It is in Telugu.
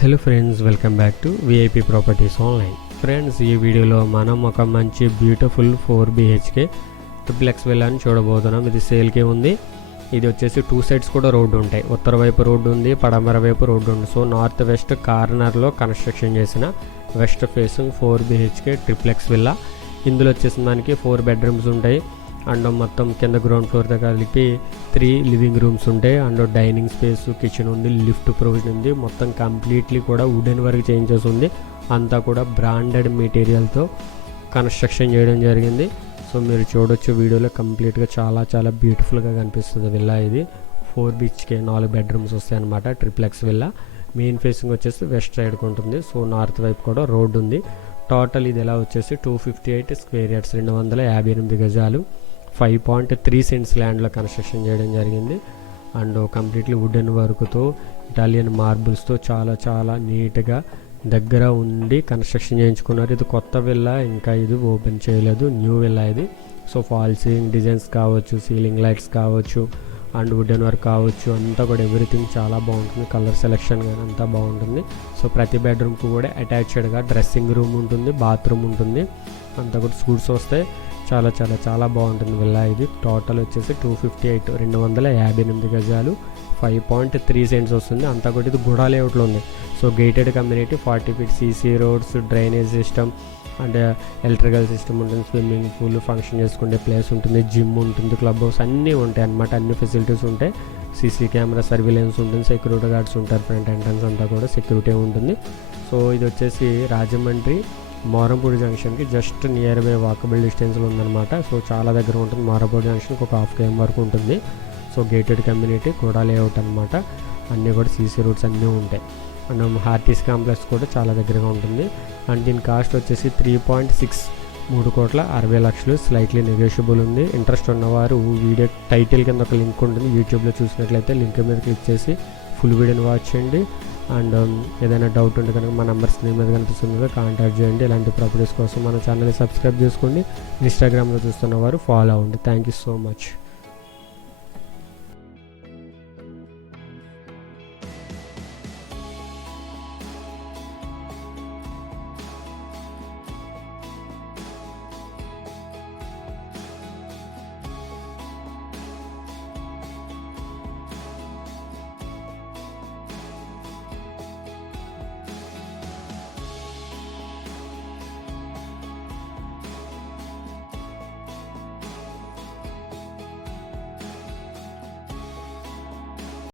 Hello friends, welcome back to VIP properties online. Friends, ఈ వీడియోలో మనం ఒక మంచి బ్యూటిఫుల్ 4 BHK ట్రిప్లెక్స్ విల్లాని చూడబోతున్నాం. ఇది సేల్కే ఉంది. ఇది వచ్చేసి 2 సైడ్స్ కూడా రోడ్డు ఉంటాయి. ఉత్తర వైపు రోడ్డు ఉంది, పడమర వైపు రోడ్డు ఉంది. సో నార్త్ వెస్ట్ కార్నర్లో కన్స్ట్రక్షన్ చేసిన west facing 4 BHK triplex villa. ఇందులో వచ్చేసి మనకి 4 బెడ్రూమ్స్ ఉంటాయి అండ్ మొత్తం కింద గ్రౌండ్ ఫ్లోర్తో కలిపి 3 లివింగ్ రూమ్స్ ఉంటాయి అండ్ డైనింగ్ స్పేస్, కిచెన్ ఉంది, లిఫ్ట్ ప్రొవిజన్ ఉంది. మొత్తం కంప్లీట్లీ కూడా వుడెన్ వర్క్ చేంజెస్ ఉంది. అంతా కూడా బ్రాండెడ్ మెటీరియల్తో కన్స్ట్రక్షన్ చేయడం జరిగింది. సో మీరు చూడొచ్చు వీడియోలో కంప్లీట్గా చాలా బ్యూటిఫుల్గా కనిపిస్తుంది విల్లా. ఇది 4 BHK 4 బెడ్రూమ్స్ వస్తాయి అన్నమాట. Triplex villa. మెయిన్ ఫేసింగ్ వచ్చేసి వెస్ట్ సైడ్కి ఉంటుంది. సో నార్త్ వైపు కూడా రోడ్డు ఉంది. టోటల్ ఇది ఎలా వచ్చేసి 258 స్క్వేర్ యార్డ్స్, 258 గజాలు, 5.3 సెంట్స్ ల్యాండ్లో కన్స్ట్రక్షన్ చేయడం జరిగింది. అండ్ కంప్లీట్లీ వుడెన్ వర్క్తో, ఇటాలియన్ మార్బుల్స్తో చాలా నీట్గా దగ్గర ఉండి కన్స్ట్రక్షన్ చేయించుకున్నారు. ఇది కొత్త విల్లా, ఇంకా ఇది ఓపెన్ చేయలేదు, న్యూ విల్లా ఇది. సో ఫాల్ సీలింగ్ డిజైన్స్ కావచ్చు, సీలింగ్ లైట్స్ కావచ్చు అండ్ వుడెన్ వర్క్ కావచ్చు, అంతా కూడా ఎవ్రీథింగ్ చాలా బాగుంటుంది. కలర్ సెలెక్షన్ కానీ అంతా బాగుంటుంది. సో ప్రతి బెడ్రూమ్కి కూడా అటాచ్డ్గా డ్రెస్సింగ్ రూమ్ ఉంటుంది, బాత్రూమ్ ఉంటుంది, అంతా కూడా సూట్స్ వస్తాయి. చాలా బాగుంటుంది విల్లా. ఇది టోటల్ వచ్చేసి 258 గజాలు, 5.3 సెంట్స్ వస్తుంది. అంతా కూడా ఇది గుడా లేఅవుట్లో ఉంది. So gated community, 40 feet CC roads, drainage system and electrical system ఉంటుంది, స్విమ్మింగ్ పూల్, ఫంక్షన్ చేసుకునే ప్లేస్ ఉంటుంది, జిమ్ ఉంటుంది, క్లబ్ హౌస్ అన్నీ ఉంటాయి అన్నమాట. అన్ని ఫెసిలిటీస్ ఉంటాయి. CC కెమెరా సర్విలెన్స్ ఉంటుంది, సెక్యూరిటీ గార్డ్స్ ఉంటారు. ఫ్రంట్ ఎంట్రన్స్ అంతా కూడా సెక్యూరిటీ ఉంటుంది. సో ఇది వచ్చేసి రాజమండ్రి మోరంపూడి జంక్షన్కి జస్ట్ నియర్ బై వాకబుల్ డిస్టెన్స్లో ఉందన్నమాట. సో చాలా దగ్గర ఉంటుంది. మోరంపూడి జంక్షన్కి ఒక 1/2 km వరకు ఉంటుంది. సో గేటెడ్ కమ్యూనిటీ కూడా లేఅవుట్ అనమాట. అన్నీ కూడా CC రోడ్స్ అన్నీ ఉంటాయి. అండ్ హార్టీస్ కాంప్లెక్స్ కూడా చాలా దగ్గరగా ఉంటుంది. అండ్ దీని కాస్ట్ వచ్చేసి 3,60,60,00,000, స్లైట్లీ నెగోషియబుల్ ఉంది. ఇంట్రెస్ట్ ఉన్నవారు వీడియో టైటిల్ కింద ఒక లింక్ ఉంటుంది, యూట్యూబ్లో చూసినట్లయితే లింక్ మీద క్లిక్ చేసి ఫుల్ వీడియోని వాచ్ చేయండి. అండ్ ఏదైనా డౌట్ ఉంటే కనుక మా నెంబర్ స్క్రీన్ మీద కనిపిస్తుంది, కాంటాక్ట్ చేయండి. ఇలాంటి ప్రాపర్టీస్ కోసం మన ఛానల్ని సబ్స్క్రైబ్ చేసుకోండి. ఇన్స్టాగ్రామ్లో చూస్తున్న వారు ఫాలో అవ్వండి. Thank you so much.